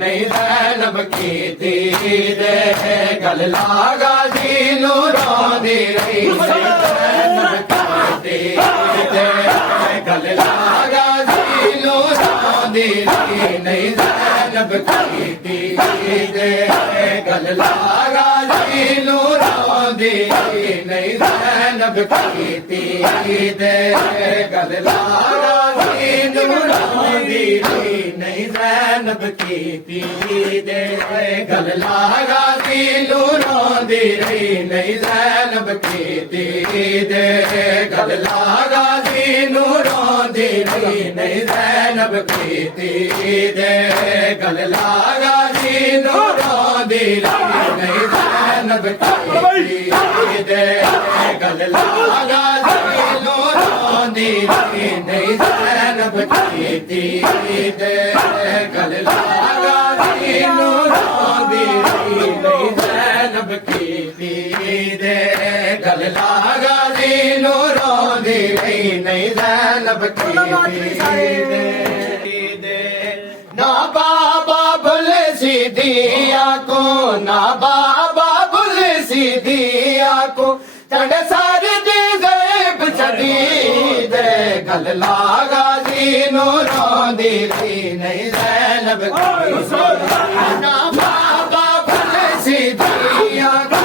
नहीं ज़ैनब की दे गल लागा जी नूरों दी रही ज़ैनब की दे गल लागा जी नूरों दी रही नहीं ज़ैनब की दे गल लागा जी नूरों दी रही नहीं ज़ैनब की दे गल लागा जी नूरों दी रही नहीं ज़ैनब की दे गल लागा जी नूरों दी रही नहीं ज़ैनब की दे गल लागा जी नूरों दी रही नहीं ज़ैनब की दे गल लागा जी नूरों दी रही नहीं ज़ैनब की दे गल लागा जी नूरों दी रही नहीं ज़ैनब की दे गल लागा जी नूरों दी रही नहीं ज़ैनब की दे गल लागा जी नूरों दी रही नहीं ज़ैनब की दे ना बाबा बुल सिदिया को ना बाबा बुल सिदिया को चढ़ सर दी गैब छदी दे गल लागा जी नूरों दी रही नहीं ज़ैनब की ना बाबा बुल सिदिया को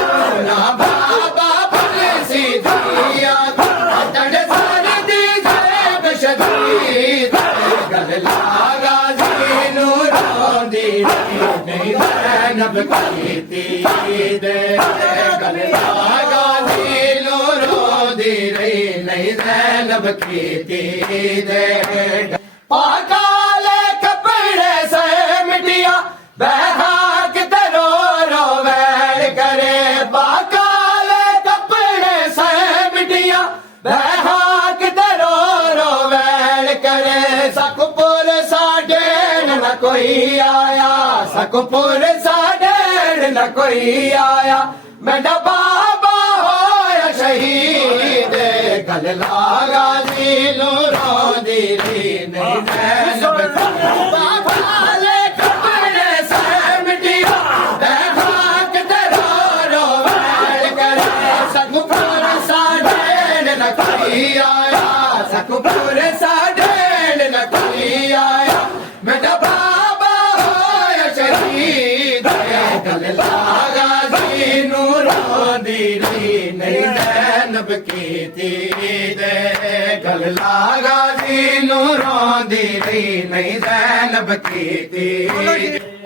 ना बाबा बुल सिदिया को चढ़ सर दी गैब छदी दे गल लागा जी नूरों दी रही नहीं ज़ैनब की दे गल लागा जी नूरों दी रही नहीं ज़ैनब की दे पाकाले कपड़े से मिटिया बैराक तेरो रो वैल करे पाकाले कपड़े से मिटिया बैराक तेरो रो वैल करे सकपुर साढ़े न कोई आया सकपुर साढ़े न कोई आया मेरा बाबा होया शहीद गल लागा जी नूरों दी रही नहीं ज़ैनब पाकाले कपड़े से मिटिया बैराक तेरो रो वैल करे सकपुर साढ़े न कोई आया सकपुर साढ़े न कोई आया मेरा बाबा होया शहीद गल लागा जी नूरों दी रही नहीं ज़ैनब की दे गल लागा जी नूरों दी रही नहीं ज़ैनब की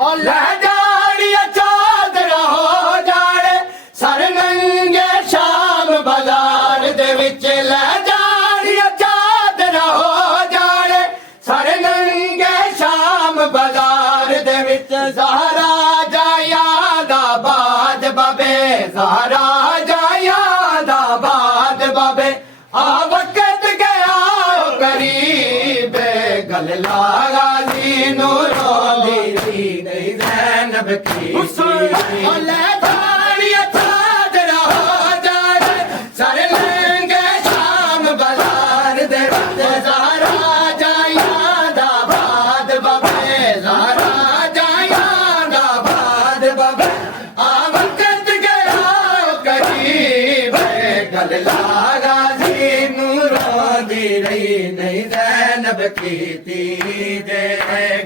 और ले जाड़िया चादर हो जाड़े सर नंगे शाम बाजार दे विच ले जाड़िया चादर हो जाड़े सर नंगे शाम बाजार दे विच ज़हरा जाया दा बाद बाबे ज़हरा जाया दा बाद बाबे आ वक्त गया करीब गल लागा जी नूरों दी रही नहीं ज़ैनब की ले जाड़िया चादर हो जाड़े सर नंगे शाम बाजार दे विच ज़हरा जाया दा बाद बाबे ज़हरा जाया दा बाद बाबे आ वक्त गया करीब गल लागा जी नूरों दी रही नहीं ज़ैनब याद कीती जे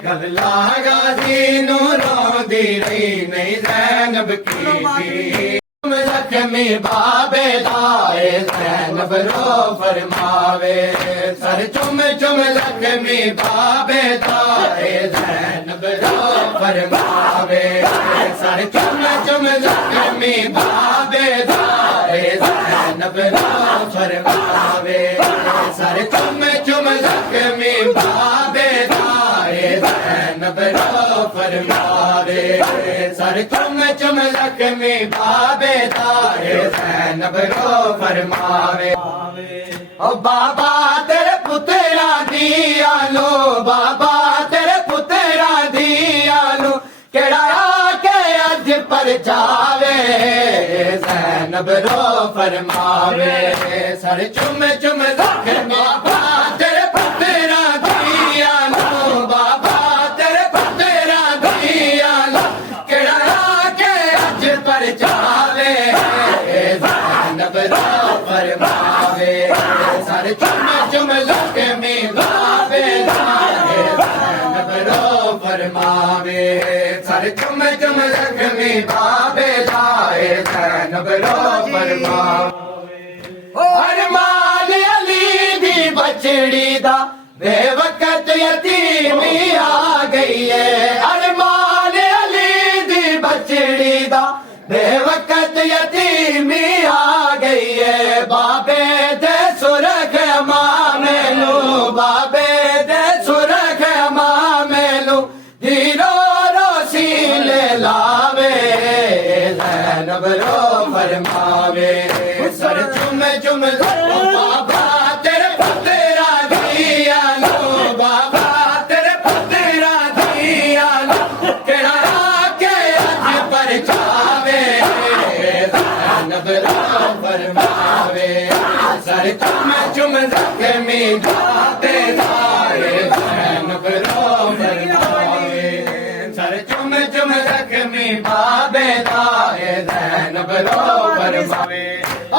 गल्ला गाजी नू रोंदी रही नहीं ज़ैनब कीती जख्मी बाबे दाए ज़ैनब रो फरमावे सर चुम चुम जख्मी बाबे दाए ज़ैनब रो फरमावे सर चुम चुम जख्मी बाबे दाए ज़ैनब रो फरमावे सर चुम चुम जख्मी बाबे दाए ज़ैनब रो फरमावे सर चुम चुम जख्मी बाबे दाए ज़ैनब रो फरमावे ओ बाबा तेरे पुत्रा दिया लो बाबा तेरे पुत्रा दिया लो केड़ा आके अज पर जावे ज़ैनब रो फरमावे सर चुम चुम जख्मी बाबा तेरे पुत्रा दिया लो बाबा तेरे पुत्रा दिया लो केड़ा आके अज पर जावे ज़ैनब रो फरमावे सर चुम चुम जख्मी बाबे दाए ज़ैनब रो फरमावे सर चुम चुम जख्मी बाबे दाए ज़ैनब रो फरमावे अरमान अली दी बचड़ी दा बेवकत यतीमी आ गई है अरमान अली दी बचड़ी दा बेवकत यतीमी आ गई है बाबे दे सुरख मामेलू बाबे दे सुरख मामेलू धीरो रोशील लावे ज़ैनब रो फरमावे सर चुम चुम बाबा तेरे पुत्रा दिया लो बाबा तेरे पुत्रा दिया लो केड़ा आके अज पर जावे ज़ैनब रो फरमावे सर चुम चुम जख्मी बाबे दाए ज़ैनब रो फरमावे सर चुम चुम जख्मी बाबे दाए ज़ैनब रो फरमावे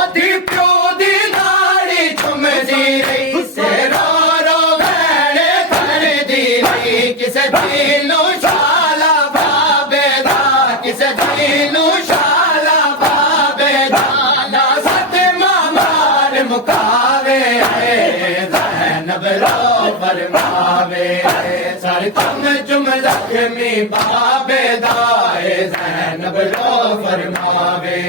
अधी प्यो दी लाड़ी चुमदी रही से रो रो भैणे करदी रही किसे दिलू शाला बाबे दा किसे दिलू शाला बाबे दा ना सत मार मुकावे ज़ैनब रो फरमावे सर चुम चुम जख्मी बाबे दाए ज़ैनब रो फरमावे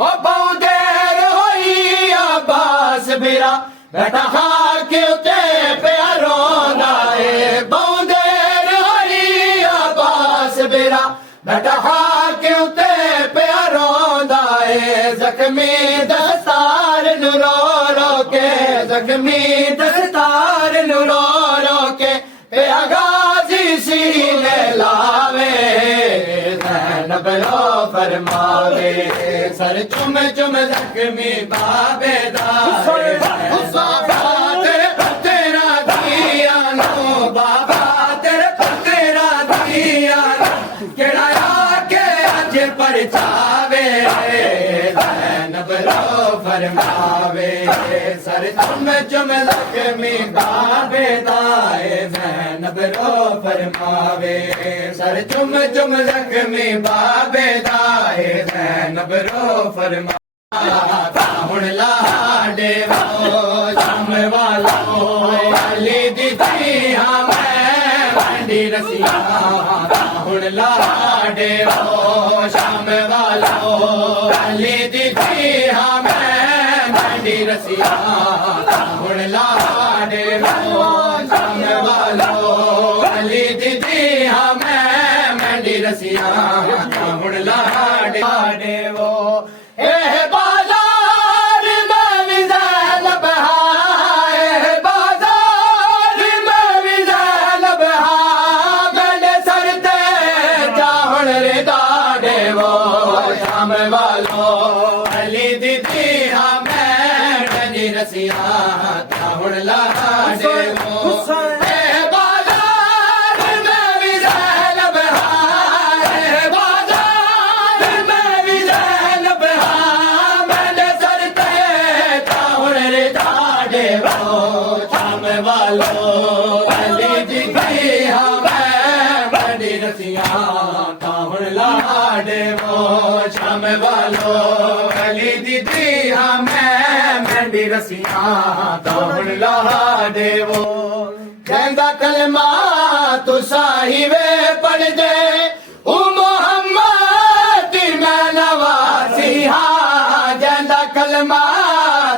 ओ बहुदेर होई अब्बास बिरा बेटा खाके उते प्यारो नाए बहुदेर होई अब्बास बिरा बेटा खाके उते प्यारो नाए जख्मी दस्तार नु रो रो के जख्मी दस्तार नु रो रो के गाजी सीने लावे ज़ैनब रो फरमावे सर चुम चुम जख्मी बाबे दाए बाबा तेरे पुत्रा दिया लो बाबा तेरे पुत्रा दिया लो केड़ा आके अज पर जावे ज़ैनब रो फरमावे सर चुम चुम जख्मी बाबे दाए ज़ैनब रो फरमावे सर चुम चुम जख्मी बाबे दाए ज़ैनब रो फरमावे हुण लाडे वो शाम वालो अली दी दिया मैं वंडी रसिया हुण लाडे वो शाम वालो अली दी दिया मैं वंडी रसिया हुण लाडे वो शाम वालो अली दी दिया मैं वंडी रसिया हुण लाडे वो ए बाजार में भी ज़ैनब है बाजार में भी ज़ैनब है गले सर ते जाहुण रे दाड़े वो शाम वालो अली दीदी हमें डनी रसिया जाहुण लाडे वो Hello. लाडे वो शाम वालो अली दीदी हाँ मैं भी रसियां ताहुण लाडे वो कहंदा कलमा तू साहिबे पढ़ दे ओ मोहम्मद मैं नवासी हाँ कहंदा कलमा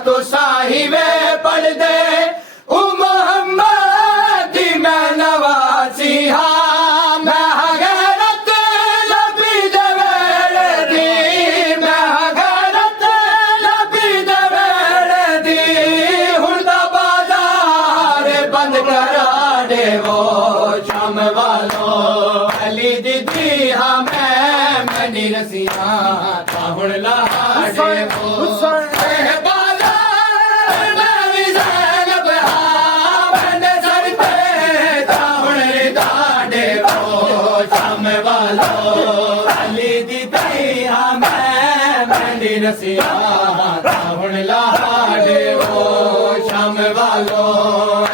तू साहिबे पढ़ दे ओ मोहम्मद मैं नवासी हाँ मैं गैरत लबी दे वेले दी मैं गैरत लबी दे वेले दी हुण दा बाजार बंद करा दे वो शाम वालो अली दीदी हाँ मैं नी रसियां ताहुण लाडे वो रसियां ताहुण लाडे वो शाम वालो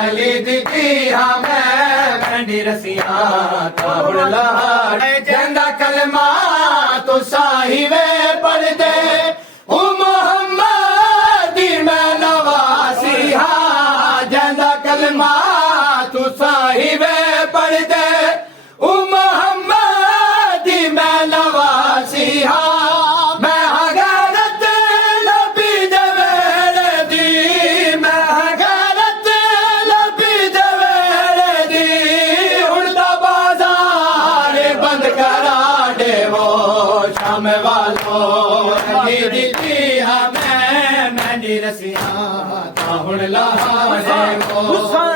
अली दीदी हाँ मैं रसियां ताहुण लाडे जंदा कलमा तो साहिबे पढ़ दे ओ मोहम्मद मैं नवासी हाँ जंदा कलमा तो साहिबे पढ़ दे ओ मोहम्मद मैं नवासी हाँ शाम वालो अली दीदी हाँ मैं नी रसियां ताहुण लाडे वो